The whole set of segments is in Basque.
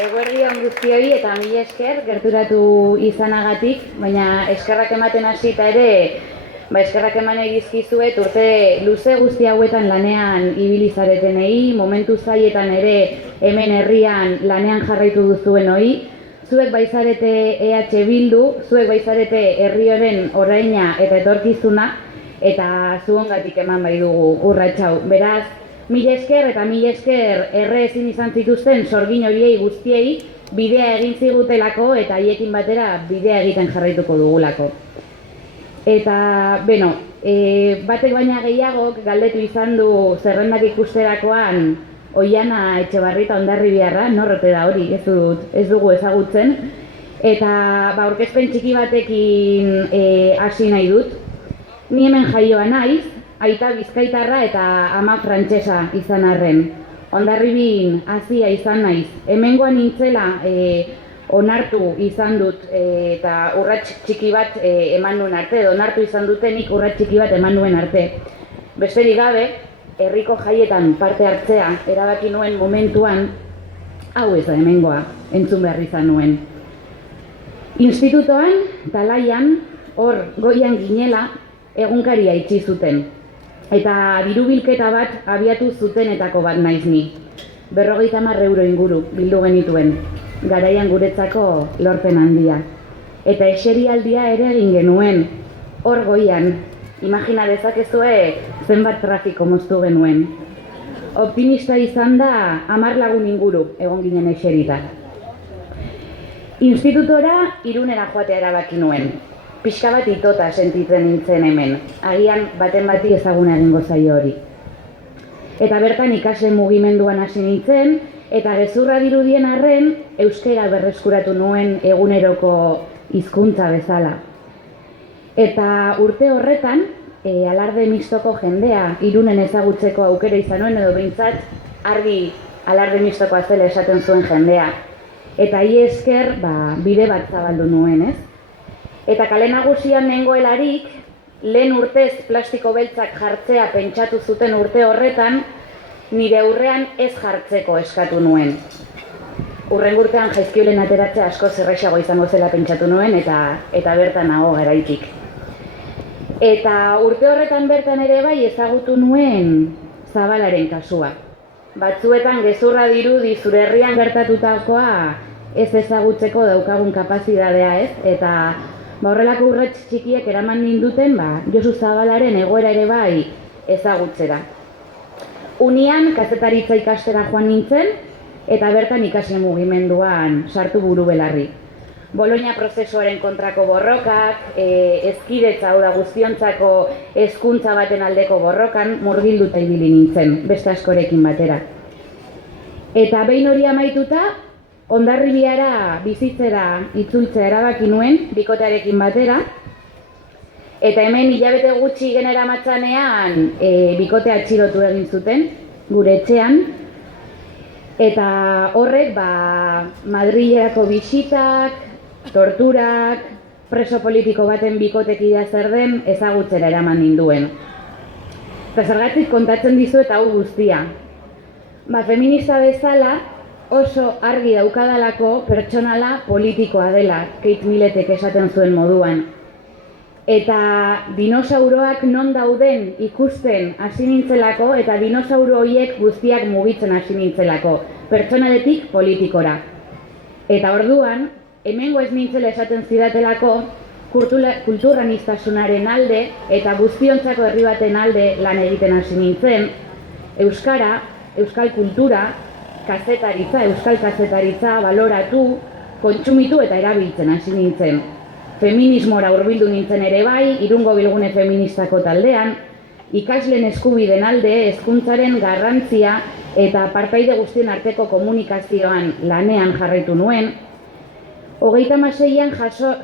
Eguerdi on guztioi eta mila esker gerturatu izanagatik, baina eskerrak ematen hasita ere, eskerrak eman egizkizuet urte luze guzti hauetan lanean ibili zaretenei, momentu zaietan ere hemen herrian lanean jarraitu duzuen hori, zuek baizarete EH Bildu, zuek baizarete herri honen oraina eta etorkizuna, eta zuongatik eman bai dugu urratxau. Beraz, mila esker eta mila esker erre ezin izan zituzten sorgin horiei guztiei bidea egin zigutelako eta haiekin batera bidea egiten jarraituko dugulako. Eta, batek baina gehiagok galdetu izan du zerrendak ikusterakoan Oiana Etxebarrieta Hondarribiarra, norrote da hori, ez dugu ezagutzen. Eta aurkezpen txiki batekin hasi nahi dut. Ni hemen jaioa naiz, aita bizkaitarra eta ama frantsesa izan arren. Hondarribin hazia izan naiz. Hemengoan nintzela onartu izan dut eta urrats txiki bat eman nuen arte, edo onartu izan dutenik urrats txiki bat eman nuen arte. Besterik gabe, herriko jaietan parte hartzea erabaki nuen momentuan, hau ez da hemengoa, entzun behar izan nuen. Institutoan, talaian, hor goian ginela, egunkaria itxi zuten. Eta dirubilketa bat abiatu zutenetako bat naiz ni. 50 euro inguru bildu genituen, garaian guretzako lorpen handia. Eta eserialdia ere egin genuen, hor goian, imagina dezakezue zenbat trafiko moztu genuen. Optimista izan da 10 lagun inguru egon ginen eserita. Institutora Irunera joatea erabaki nuen. Pixka bat itota sentitzen nintzen hemen, agian baten bati ezaguna egingo zaio hori. Eta bertan ikasle mugimenduan hasi nintzen, eta gezurra dirudien arren, euskara berreskuratu nuen eguneroko hizkuntza bezala. Eta urte horretan, alarde mistoko jendea Irunen ezagutzeko aukera izan nuen, edo behintzat argi alarde mistokoa zela esaten zuen jendea. Eta hi esker, bide bat zabaldu nuen, ez? Eta kale nagusian nengoelarik, lehen urtez plastiko beltzak jartzea pentsatu zuten urte horretan, nire aurrean ez jartzeko eskatu nuen. Hurrengo urtean jaizkiolen ateratzea asko zerrexago izango zela pentsatu nuen, eta bertan nago garaitik. Eta urte horretan bertan ere bai ezagutu nuen Zabalaren kasua. Batzuetan gezurra dirudi zure herrian gertatutakoa ez ezagutzeko daukagun kapazitatea, ez? Eta horrelako urrats txikiek eraman ninduten, Josu Zabalaren egoera ere bai ezagutzera. Unian kazetaritza ikastera joan nintzen, eta bertan ikasle mugimenduan sartu buru belarri. Bologna prozesuaren kontrako borrokak, hezkidetza hau da guztiontzako hezkuntza baten aldeko borrokan murgilduta ibili nintzen, beste askorekin batera. Eta behin hori amaituta, Hondarribiara bizitzera itzultzea erabaki nuen, bikotearekin batera, eta hemen hilabete gutxi genera matzanean bikotea atxilotu egin zuten, gure etxean, eta horrek Madrileko bisitak, torturak, preso politiko baten bikotekidea zer den ezagutzera eraman ninduen. Eta zergatik kontatzen dizuet hau guztia. Feminista bezala, oso argi daukadalako pertsonala politikoa dela, Kate Milletek esaten zuen moduan. Eta dinosauroak non dauden ikusten hasi nintzelako, eta dinosauro horiek guztiak mugitzen hasi nintzelako, pertsonadetik politikora. Eta orduan, hemengo ez nintzela esaten zidatelako, kulturanistasunaren alde eta guztiontzako herri baten alde lan egiten hasi nintzen, euskara, euskal kultura, euskal kazetaritza baloratu, kontsumitu eta erabiltzen hasi nintzen. Feminismora hurbildu nintzen ere bai, Irungo Bilgune Feministako taldean, ikasleen eskubideen alde, hezkuntzaren garrantzia eta partaide guztien arteko komunikazioan lanean jarraitu nuen. 36an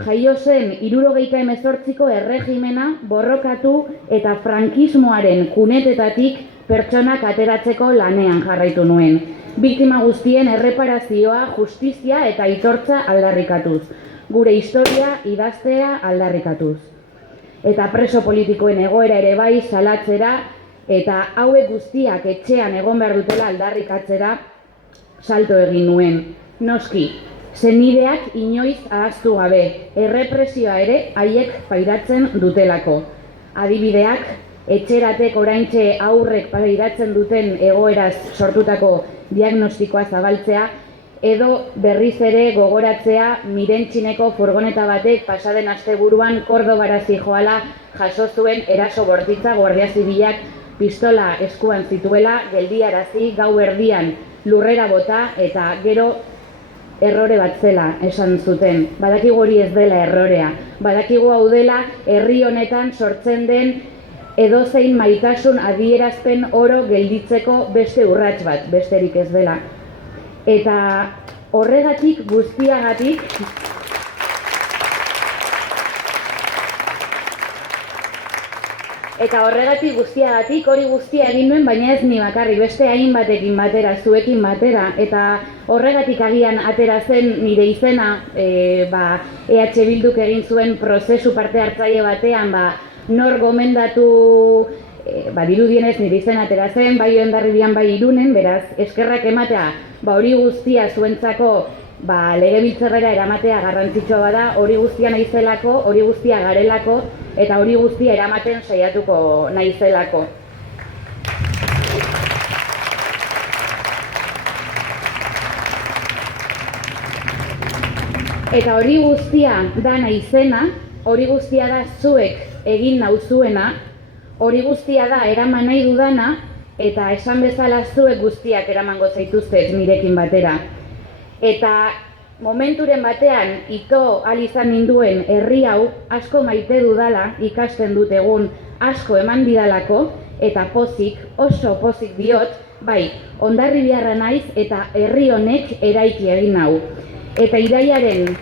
jaio zen 78ko erregimena borrokatu eta frankismoaren kunetetatik pertsonak ateratzeko lanean jarraitu nuen. Biktima guztien erreparazioa, justizia eta aitortza aldarrikatuz. Gure historia idaztea aldarrikatuz. Eta preso politikoen egoera ere bai salatzera eta hauek guztiak etxean egon behar dutela aldarrikatzera salto egin nuen. Noski, senideak inoiz ahaztu gabe, errepresioa ere haiek pairatzen dutelako. Adibideak, etxeratek oraintxe aurrek pairatzen duten egoeraz sortutako diagnostikoa zabaltzea, edo berriz ere gogoratzea Mirentxineko furgoneta batek pasaden asteburuan Kordobara zihoala jaso zuen eraso bortitza Guardia Zibilak pistola eskuan zituela, geldiarazi, gau erdian lurrera bota eta gero errore bat zela esan zuten. Badakigu hori ez dela errorea. Badakigu hau dela herri honetan sortzen den edozein maitasun adierazpen oro gelditzeko beste urrats bat, besterik ez dela. Eta horregatik guztiagatik hori guztia egin nuen, baina ez ni bakarrik, beste hainbatekin batera, zuekin batera, eta horregatik agian atera zen nire izena, EH Bilduk egin zuen prozesu parte hartzaile batean, nor gomendatu, dirudienez nire izena atera zen, bai Hondarribian, bai Irunen, beraz, eskerrak ematea, hori guztia zuentzako legebiltzarrera eramatea garrantzitsua bada, hori guztia naizelako, hori guztia garelako, eta hori guztia eramaten saiatuko naizelako. Eta hori guztia da naizena, hori guztia da zuek egin nauzuena, hori guztia da eraman nahi dudana, eta esan bezala zuek guztiak eramango zaituztet nirekin batera. Eta momenturen batean ito ahal izan ninduen herri hau asko maite dudala ikasten dut egun, asko eman didalako, eta pozik, oso pozik diot, bai, Hondarribiarra naiz eta herri honek eraiki egin hau. Eta irailaren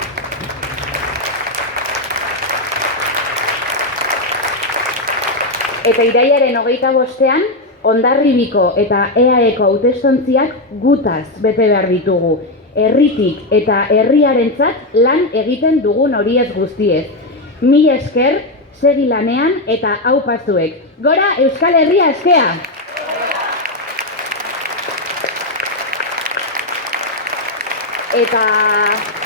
25ean, Hondarribiko eta EAEko hautestontziak gutaz bete behar ditugu. Herritik eta herriarentzat lan egiten dugun horiez guztiez. Mila esker, segi lanean eta aupa zuek. Gora Euskal Herria askea! Eta,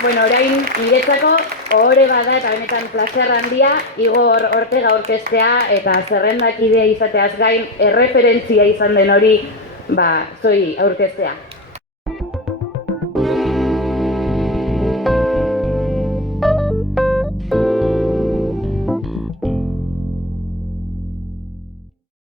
orain niretzako ohore bada eta benetan plazer handia Igor Ortega aurkeztea eta zerrendakidea izateaz gain erreferentzia izan den hori, zoi aurkeztea.